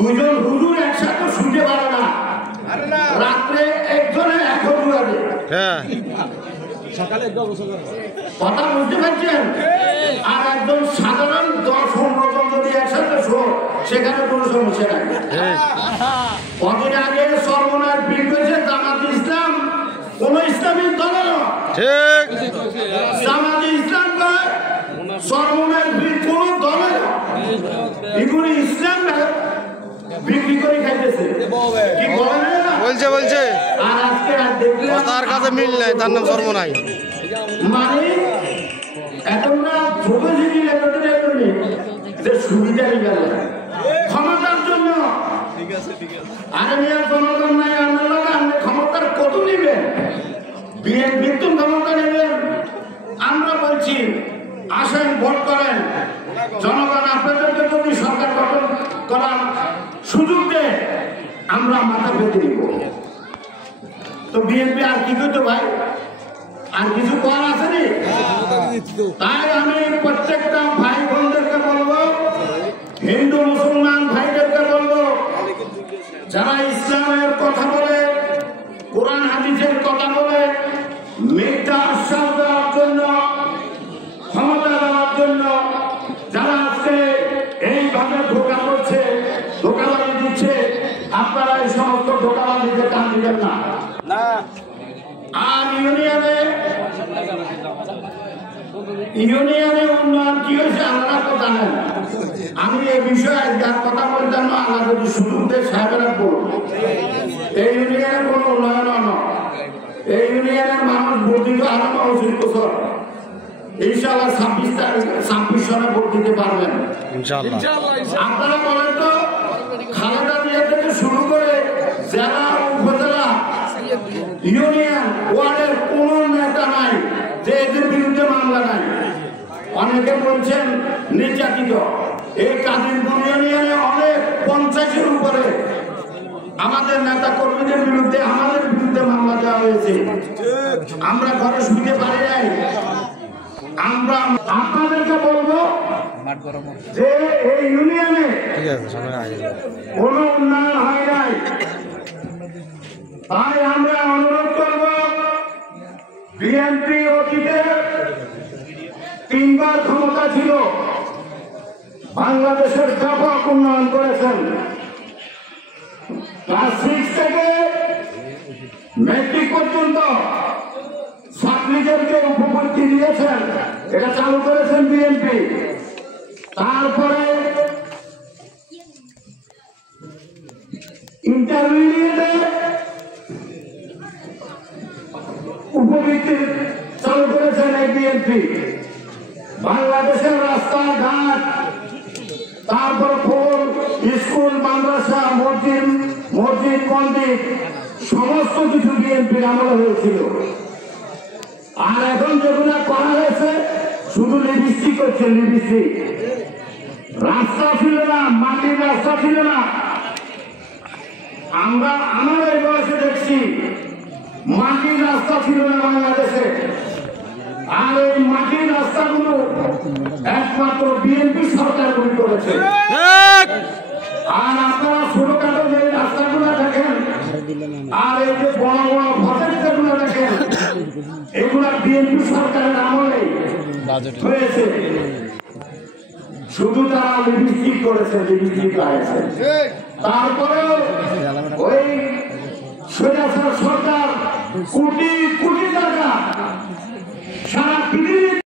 দুজন হুজুর একসাথে শুতে পারে না, রাত্রে একজনে এখন দুয়ারে সকালে কথা বুঝতে পারছেন? আর একজন সাধারণ 10-15 জন যদি একসাথে শো, সেখানে কোনো সমস্যা নাই। কদিন আগে সর্বনাশ বিল করেছে জামাতে ইসলাম, কোন ইসলামী দলের জামাতে ইসলাম সর্বনাশ বিল কোন দলের এগুলো ইসলাম বিক্রি করে খাইতেছে। কি বলেন? বলছে আর আজকে আর দেখলে তার কাছে মিল নাই, তার নাম সর্বনাশ। মানে এখন না ছোটজীবী যে সুবিধা নিবে ক্ষমতার জন্য। আরে মেয়ের জনগণ নাই, আপনি ক্ষমতার কত নিবেন? বিএনপির তো ক্ষমতা নেবেন। আমরা বলছি আসেন, ভোট করেন, জনগণ আপনাদেরকে যদি সরকার গঠন করার সুযোগ দেয়, আমরা মাথা পেতে দিব। তো বিএনপি আর কি করতো ভাই? আর কিছু করার আছে নি? তাই আমি প্রত্যেকটা ভাই বোনদেরকে বলবো, হিন্দু মুসলমান ভাইদেরকে বলবো, যারা ইসলামের কথা বলে, কোরআন হাদিসের কথা বলে, মিথ্যা আশ্বাস দেওয়ার জন্য, ক্ষমতা দেওয়ার জন্য যারা আজকে এইভাবে ধোঁকা করছে, ধোঁকাবাজি দিচ্ছে, আপনারা এই সমস্ত ধোঁকাবাজিতে কান দিবেন না। আর ইউনিয়নে উন্নয়ন কি হয়েছে আমরা তো জানেন। আমি এই বিষয়ে যার কথা বলতাম না, আল্লাহ যদি সুযোগ দেয় সাহেবেরা বলব, এই ইউনিয়নের কোনো উন্নয়ন নয়। এই ইউনিয়নের মানুষ ভোট দিতে আরো 29 বছর, ইনশাআল্লাহ 26 সনে ভোট দিতে পারবেন। আপনারা বলেন তো, খালেদা জিয়া থেকে শুরু করে জেলা, উপজেলা, ইউনিয়ন, ওয়ার্ডের কোন নেতা নাই যে এদের বিরুদ্ধে মামলা নাই। অনেকে বলছেন নির্যাতিত। এই কাদিরপুর ইউনিয়নে অনেক 50-এর উপরে আমাদের নেতা কর্মীদের বিরুদ্ধে, আমাদের বিরুদ্ধে মামলা দেওয়া হয়েছে। আমরা ঘরে শুনতে পারি নাই। আমরা আপনাদেরকে বলবো যে এই ইউনিয়নে কোন উন্নয়ন হয় নাই। তাই আমরা অনুরোধ করব, বিএনপি অতীতে 3 বার ক্ষমতা ছিল, বাংলাদেশের ব্যাপক উন্নয়ন করেছেন। ক্লাস 6 থেকে ম্যাট্রিক পর্যন্ত ছাত্রীদেরকে উপবৃত্তি দিয়েছেন, এটা চালু করেছেন বিএনপি। তারপরে ইন্টারমিডিয়েটে উপবৃত্তি চালু করেছেন এই বিএনপি। বাংলাদেশের রাস্তাঘাট, তারপর ফোন, স্কুল, মাদ্রাসা, মসজিদ, মন্দির, সমস্ত কিছু বিএনপির আমলে হয়েছিল। আর এখন যেগুলো করা হয়েছে শুধু লিপস্টিক করছে, লিপস্টিক। রাস্তা ছিল না, মাটির রাস্তা ছিল না। আমার এই বয়সে দেখছি মাটির রাস্তা ছিল না বাংলাদেশে। আর এই মাটির রাস্তাগুলো একমাত্র বিএনপি সরকার তৈরি করেছে। আর আপনারা ছোটখাটো যে রাস্তাগুলো দেখেন, আর এই যে বড় বড় ভোটের যেগুলো দেখেন, এগুলা বিএনপি সরকারের আমলে হয়েছে। শুধু তারা লিপস্টিক করেছে, লিপস্টিক লাগাইছে। তারপরেও ওই সরকার কোটি কোটি টাকা